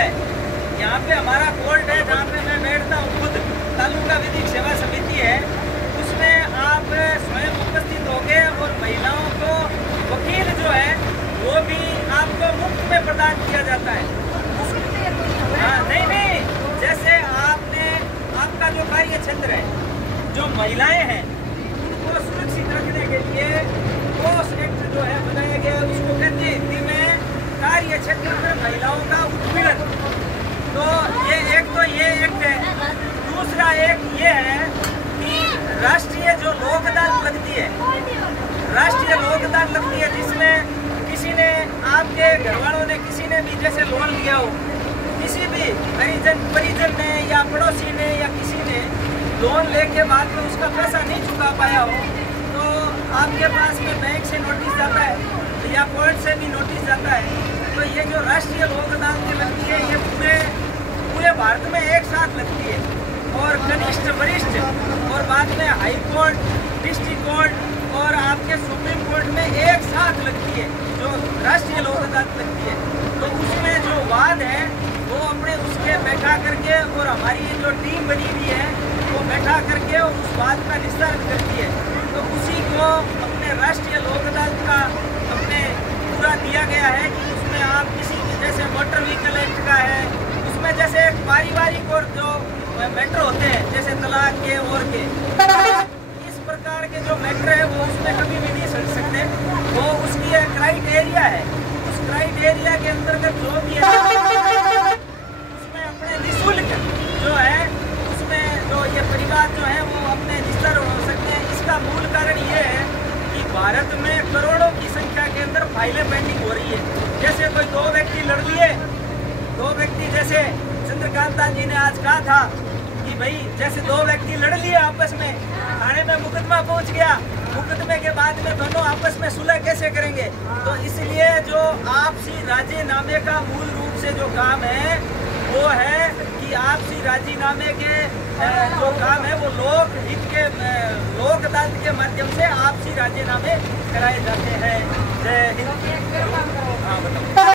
है। यहाँ पे हमारा कोर्ट है जहाँ पे मैं बैठता हूँ खुद, तालुका विधिक सेवा समिति है, उसमें आप स्वयं उपस्थित होंगे और महिलाओं को वकील जो है वो भी आपको मुफ्त में प्रदान किया जाता है। हाँ, नहीं, जैसे आपका जो कार्य क्षेत्र है, जो महिलाएं हैं उनको सुरक्षित रखने के लिए पोस्ट एक्ट जो है बनाया गया है, उसको कहते हैं हिंदी में कार्य क्षेत्र में महिलाओं का उत्पीड़न। तो ये एक्ट है। दूसरा एक ये है कि राष्ट्रीय जो लोक अदालत लगती है, राष्ट्रीय लोक अदालत लगती है जिसमें किसी ने, आपके घर वालों ने किसी ने भी जैसे लोन लिया हो, किसी भी परिजन ने या पड़ोसी ने या किसी ने लोन लेके बाद में उसका पैसा नहीं चुका पाया हो, तो आपके पास में बैंक से नोटिस जाता है या कोर्ट से भी नोटिस जाता है। तो ये जो राष्ट्रीय लोक अदालत लगती है ये पूरे भारत में एक साथ लगती है, और कनिष्ठ, वरिष्ठ और बाद में हाई कोर्ट, डिस्ट्रिक्ट कोर्ट और आपके सुप्रीम कोर्ट में एक साथ लगती है जो राष्ट्रीय लोक अदालत लगती है। तो उसमें जो वाद है वो अपने उसके बैठा करके, और हमारी ये जो टीम बनी हुई है वो बैठा करके और उस बात का निस्तारण करती है। तो उसी को अपने राष्ट्रीय लोक अदालत का अपने पूरा दिया गया है कि उसमें आप किसी जैसे मोटर व्हीकल एक्ट का है, उसमें जैसे पारिवारिक और जो मैटर होते हैं जैसे तलाक के और के, इस प्रकार के जो मैटर है वो उसमें कभी भी नहीं सड़ सकते। वो उसकी एक क्राइटेरिया है, उस क्राइटेरिया के अंतर्गत जो भी है उसमें अपने निःशुल्क जो है उसमें जो ये परिवार जो है वो अपने निस्तारण हो सकते हैं। इसका मूल कारण ये है कि भारत में करोड़ों की संख्या के अंदर फाइलें पेंडिंग हो रही है। जैसे कोई दो व्यक्ति लड़ लिए, दो व्यक्ति जैसे चंद्रकांता जी ने आज कहा था कि भाई जैसे दो व्यक्ति लड़ लिए आपस में, थाने में मुकदमा पहुंच गया, मुकदमे के बाद में दोनों आपस में सुलह कैसे करेंगे। तो इसलिए जो आपसी राजीनामे का मूल रूप से जो काम है वो है कि आपसी राजीनामे के जो काम है वो लोक हित के, लोक अदालत के माध्यम से आपसी राजीनामे कराए जाते हैं। जय हिंद। हाँ, बताओ।